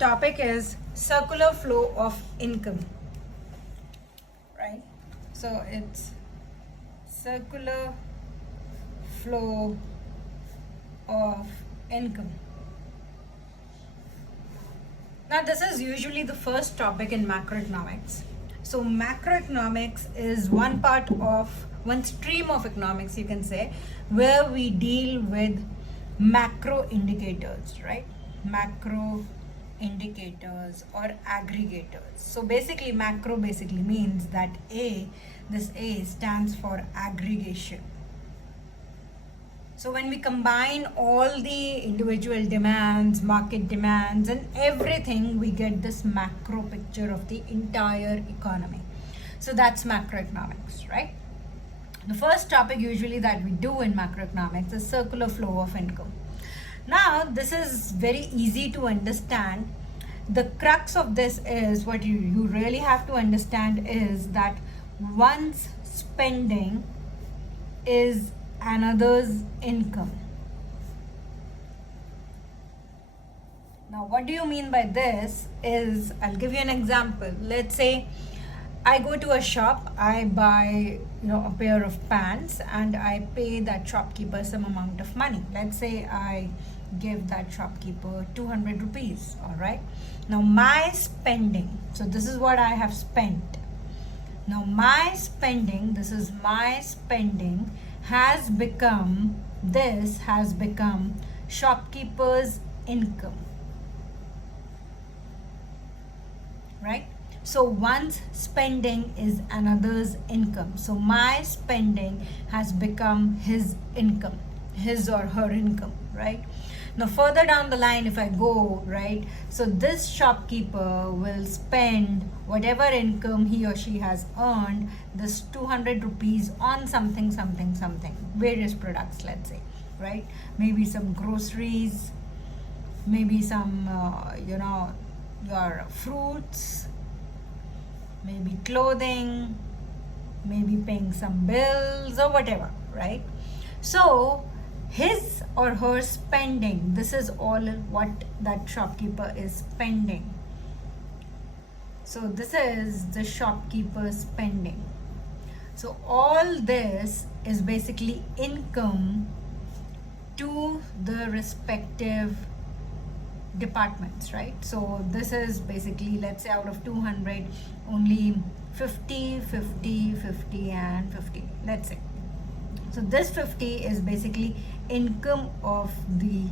topic is circular flow of income, right? So it's circular flow of income. Now this is usually the first topic in macroeconomics. So macroeconomics is one stream of economics, you can say, where we deal with macro indicators, right? Macro indicators or aggregators. So basically macro means that this A stands for aggregation. So when we combine all the individual demands, market demands and everything, we get this macro picture of the entire economy. So that's macroeconomics, right? The first topic usually that we do in macroeconomics is circular flow of income. Now this is very easy to understand. The crux of this is what you really have to understand is that one's spending is another's income. Now what do you mean by this is, I'll give you an example. Let's say I go to a shop, I buy a pair of pants and I pay that shopkeeper some amount of money. Let's say I give that shopkeeper 200 rupees, all right? Now my spending, so this is what I have spent. Now my spending, this is my spending, has become shopkeeper's income, right? So one's spending is another's income. So my spending has become his income, his or her income, right? Now further down the line, if I go, right, so this shopkeeper will spend whatever income he or she has earned, this 200 rupees on something, various products, let's say, right? Maybe some groceries, maybe some, your fruits, maybe clothing, maybe paying some bills or whatever, right? So his or her spending, this is all what that shopkeeper is spending. So this is the shopkeeper's spending. So all this is basically income to the respective departments, right? So this is basically, let's say out of 200, only 50, 50, 50 and 50, let's say. So this 50 is basically income of the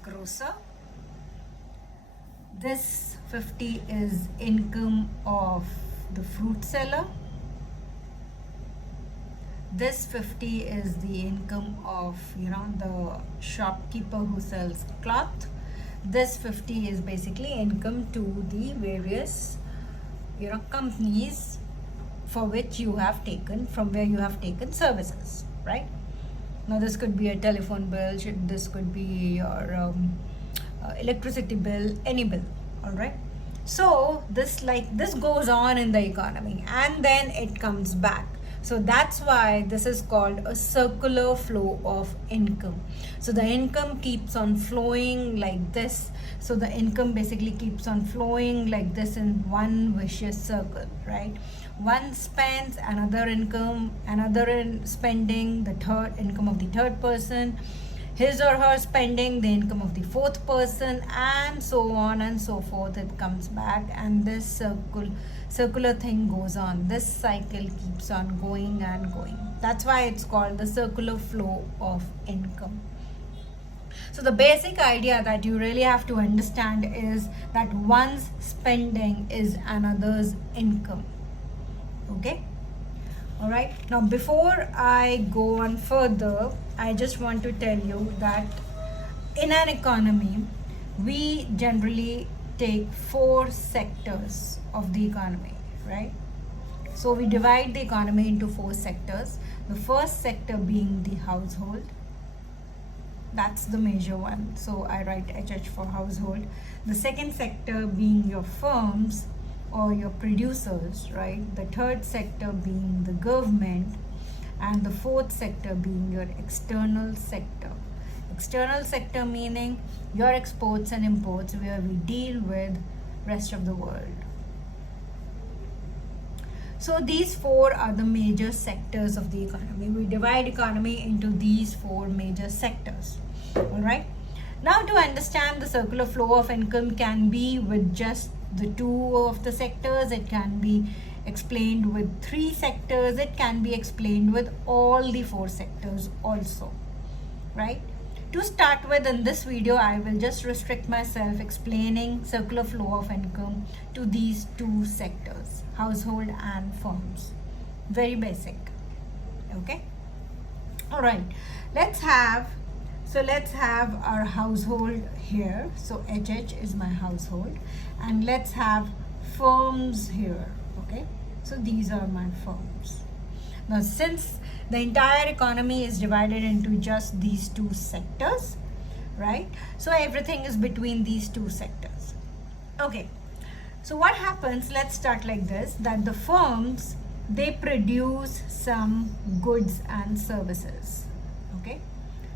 grocer. This 50 is income of the fruit seller. This 50 is the income of, the shopkeeper who sells cloth. This 50 is basically income to the various, companies from where you have taken services, right? Now this could be a telephone bill, this could be your electricity bill, any bill, all right? So this goes on in the economy and then it comes back. So that's why this is called a circular flow of income. So the income keeps on flowing like this. So the income basically keeps on flowing like this in one vicious circle, right? One spends, another income, spending, the third income of the third person, his or her spending, the income of the fourth person, and so on and so forth. It comes back and this circular thing goes on. This cycle keeps on going and going. That's why it's called the circular flow of income. So the basic idea that you really have to understand is that one's spending is another's income. Okay? All right. Now before I go on further, I just want to tell you that in an economy, we generally take 4 sectors of the economy, right? So we divide the economy into 4 sectors. The first sector being the household. That's the major one. So I write HH for household. The second sector being your firms or your producers, right? The third sector being the government, and the fourth sector being your external sector. External sector meaning your exports and imports, where we deal with rest of the world. So these four are the major sectors of the economy. We divide economy into these four major sectors. All right. Now, to understand the circular flow of income can be with just the two of the sectors. It can be explained with three sectors. It can be explained with all the four sectors also, right? To start with, in this video, I will just restrict myself explaining circular flow of income to these two sectors, household and firms. Very basic. Okay. All right. Let's have our household here. So HH is my household, and let's have firms here. Okay. So these are my firms. Now, since the entire economy is divided into just these two sectors, right? So everything is between these two sectors. Okay. So what happens, let's start like this, that the firms, they produce some goods and services. Okay.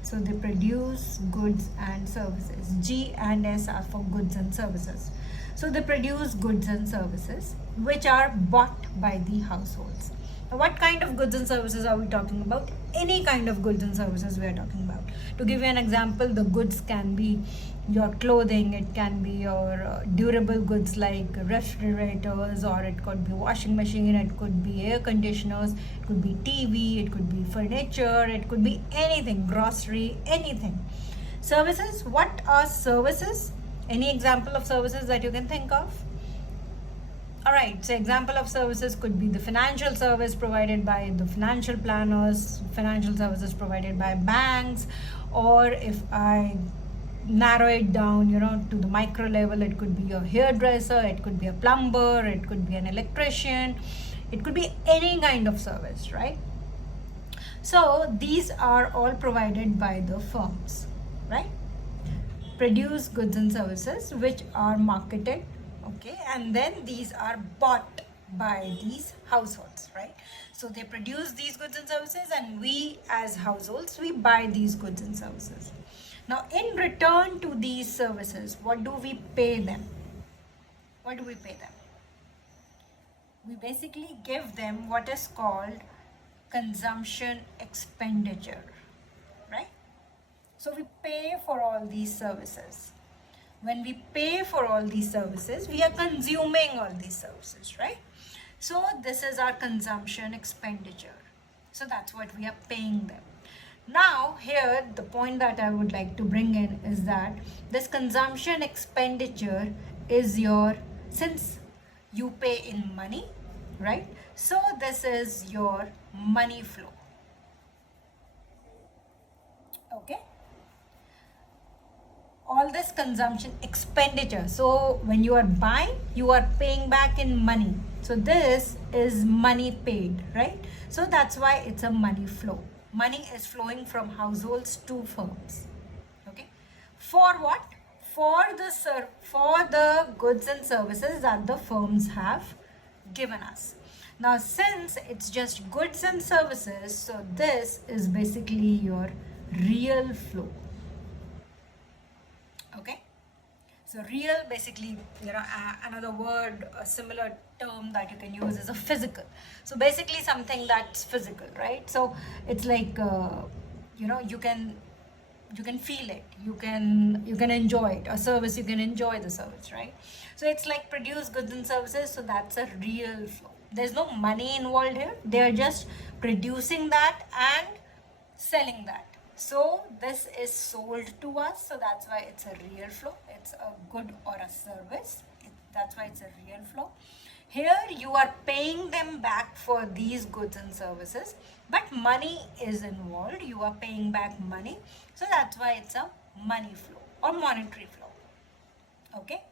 So they produce goods and services. G and S are for goods and services. So they produce goods and services which are bought by the households. Now, what kind of goods and services are we talking about? Any kind of goods and services we are talking about. To give you an example, the goods can be your clothing, it can be your durable goods like refrigerators, or it could be washing machine, it could be air conditioners, it could be TV, it could be furniture, it could be anything, grocery, anything. Services, what are services? Any example of services that you can think of? Alright, so example of services could be the financial service provided by the financial planners, financial services provided by banks, or if I narrow it down, to the micro level, it could be a hairdresser, it could be a plumber, it could be an electrician, it could be any kind of service, right? So these are all provided by the firms, right? Produce goods and services which are marketed. Okay, and then these are bought by these households, right? So they produce these goods and services, and we as households, we buy these goods and services. Now, in return to these services, what do we pay them? What do we pay them? We basically give them what is called consumption expenditure, right? So we pay for all these services. When we pay for all these services, we are consuming all these services, right? So this is our consumption expenditure. So that's what we are paying them. Now here, the point that I would like to bring in is that this consumption expenditure is since you pay in money, right? So this is your money flow. Okay. All this consumption expenditure. So when you are buying, you are paying back in money. So this is money paid, right? So that's why it's a money flow. Money is flowing from households to firms. Okay. For what? For the goods and services that the firms have given us. Now, since it's just goods and services, so this is basically your real flow. Okay, so real, basically, another word, a similar term that you can use is a physical. So basically something that's physical, right? So it's like you can feel it, you can enjoy it. A service, you can enjoy the service, right? So it's like produce goods and services. So that's a real flow. There's no money involved here. They're just producing that and selling that. So this is sold to us, so that's why it's a real flow. It's a good or a service. That's why it's a real flow. Here you are paying them back for these goods and services, but money is involved. You are paying back money, so that's why it's a money flow or monetary flow. Okay.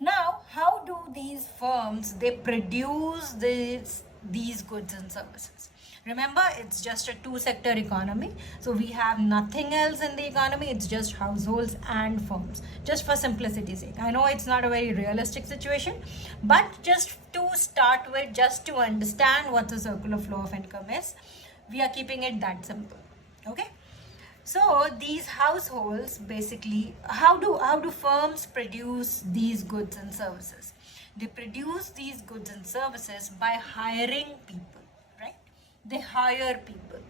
Now, how do these firms, they produce these goods and services? Remember, it's just a two-sector economy. So we have nothing else in the economy. It's just households and firms, just for simplicity's sake. I know it's not a very realistic situation, but just to start with, just to understand what the circular flow of income is, we are keeping it that simple. Okay. So these households basically, how do firms produce these goods and services? They produce these goods and services by hiring people, right? They hire people,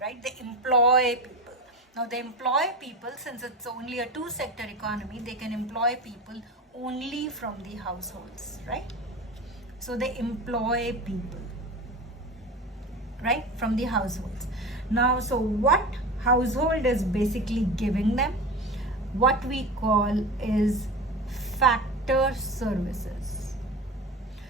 right? They employ people. Now they employ people, since it's only a two-sector economy, they can employ people only from the households, right? So they employ people, right, from the households. Now, so what household is basically giving them, what we call is factor services.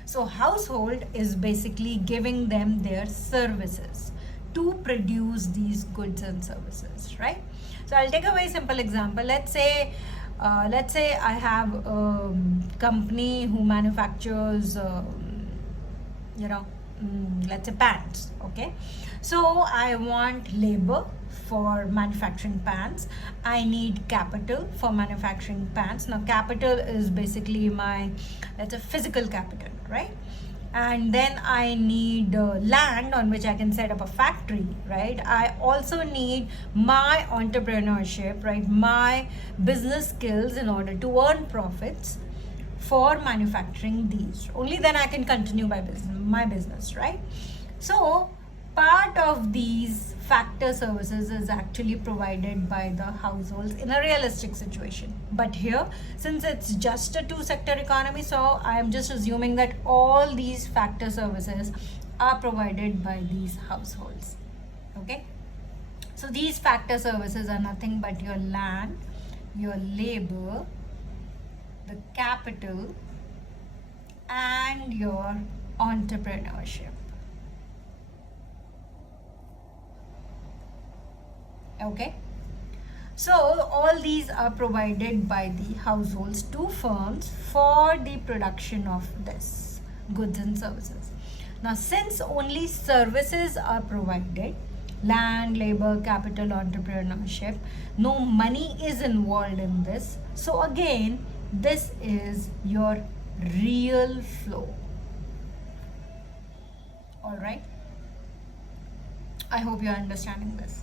So household is basically giving them their services to produce these goods and services, right? So I'll take a very simple example. Let's say I have a company who manufactures let's say pants. Okay, so I want labor for manufacturing pants. I need capital for manufacturing pants. Now capital is basically my, let's say, physical capital, right? And then I need land on which I can set up a factory, right? I also need my entrepreneurship, right? My business skills in order to earn profits for manufacturing these. Only then I can continue my business, right? So part of these factor services is actually provided by the households in a realistic situation. But here, since it's just a two-sector economy, so I am just assuming that all these factor services are provided by these households. Okay, so these factor services are nothing but your land, your labor, the capital, and your entrepreneurship. Okay, so all these are provided by the households to firms for the production of this goods and services. Now since only services are provided, land, labor, capital, entrepreneurship, no money is involved in this, so again this is your real flow. All right, I hope you're understanding this.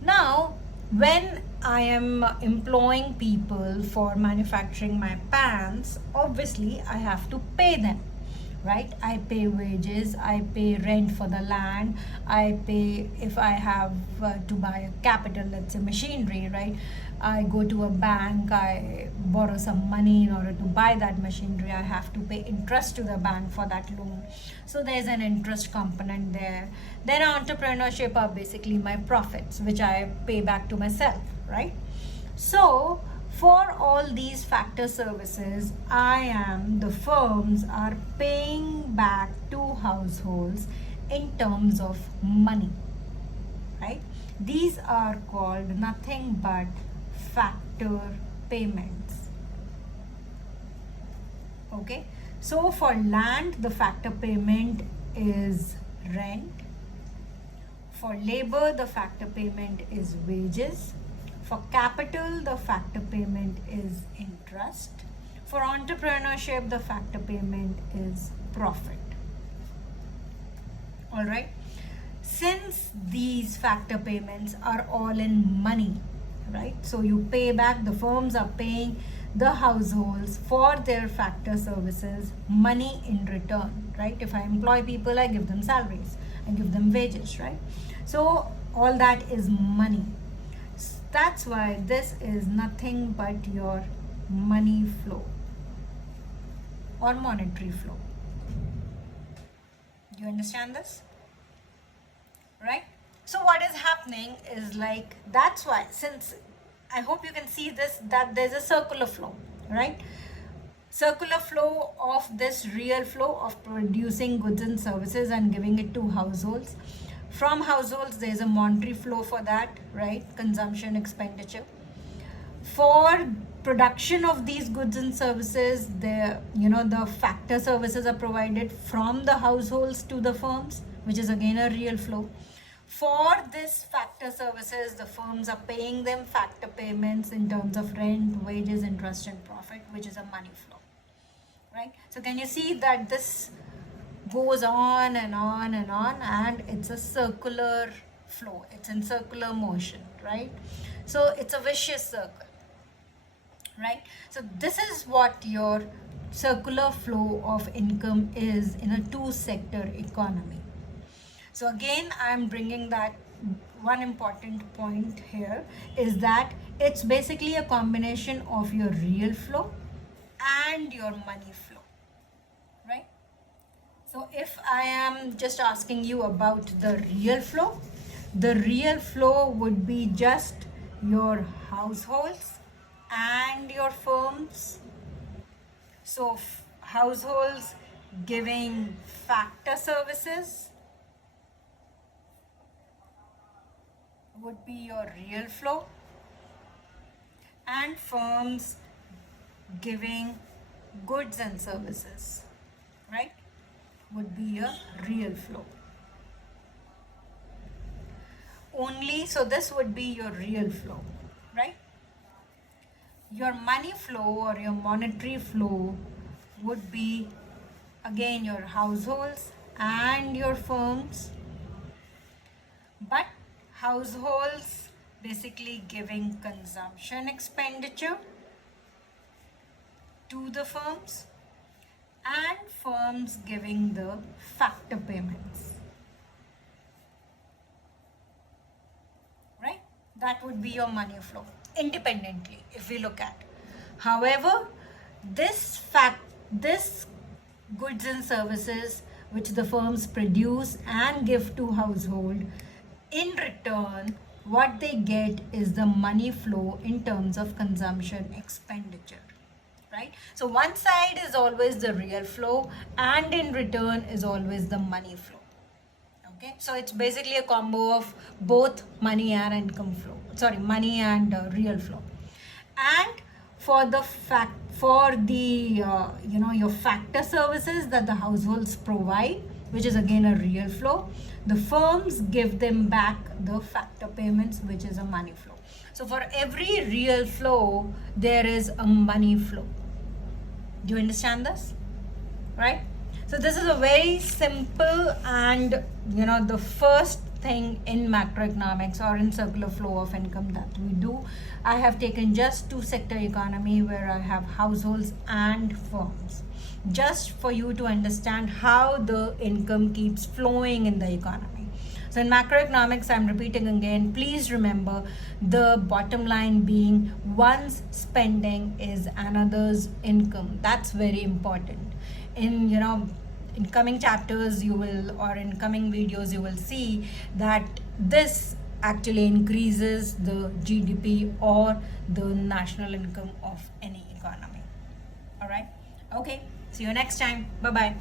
Now when I am employing people for manufacturing my pants, obviously I have to pay them, right? I pay wages, I pay rent for the land, I pay if I have to buy a capital, let's say machinery, right? I go to a bank, I borrow some money in order to buy that machinery. I have to pay interest to the bank for that loan. So there's an interest component there. Then entrepreneurship are basically my profits, which I pay back to myself, right? So for all these factor services, the firms are paying back to households in terms of money, right? These are called nothing but factor payments. Okay, so for land, the factor payment is rent. For labor, the factor payment is wages. For capital, the factor payment is interest. For entrepreneurship, the factor payment is profit. All right, since these factor payments are all in money, right? So you pay back, the firms are paying the households for their factor services money in return, right? If I employ people, I give them salaries, I give them wages, right? So all that is money. That's why this is nothing but your money flow or monetary flow. Do you understand this? Right? So what is happening is, like, that's why, since I hope you can see this, that there's a circular flow, right? Circular flow of this real flow of producing goods and services and giving it to households. From households, there's a monetary flow for that, right? Consumption, expenditure. For production of these goods and services, the factor services are provided from the households to the firms, which is again a real flow. For this factor services, the firms are paying them factor payments in terms of rent, wages, interest, and profit, which is a money flow, right? So can you see that this goes on and on and on, and it's a circular flow. It's in circular motion, right? So it's a vicious circle, right? So this is what your circular flow of income is in a two-sector economy. So again, I'm bringing that one important point here is that it's basically a combination of your real flow and your money flow, right? So if I am just asking you about the real flow would be just your households and your firms. So households giving factor services would be your real flow, and firms giving goods and services, right, would be a real flow. Only, so this would be your real flow, right? Your money flow or your monetary flow would be again your households and your firms, but households basically giving consumption expenditure to the firms and firms giving the factor payments, right? That would be your money flow independently if we look at. However, this goods and services which the firms produce and give to household, in return what they get is the money flow in terms of consumption expenditure, right? So one side is always the real flow and in return is always the money flow. Okay, so it's basically a combo of both money and income flow, sorry, money and real flow. And for the your factor services that the households provide, which is again a real flow, the firms give them back the factor payments, which is a money flow. So for every real flow there is a money flow. Do you understand this? Right? So this is a very simple and the first thing in macroeconomics or in circular flow of income that we do. I have taken just two-sector economy where I have households and firms, just for you to understand how the income keeps flowing in the economy. So in macroeconomics, I'm repeating again, please remember the bottom line being one's spending is another's income. That's very important. In coming chapters you will, or in coming videos you will see that this actually increases the GDP or the national income of any economy. All right, okay, see you next time. Bye bye.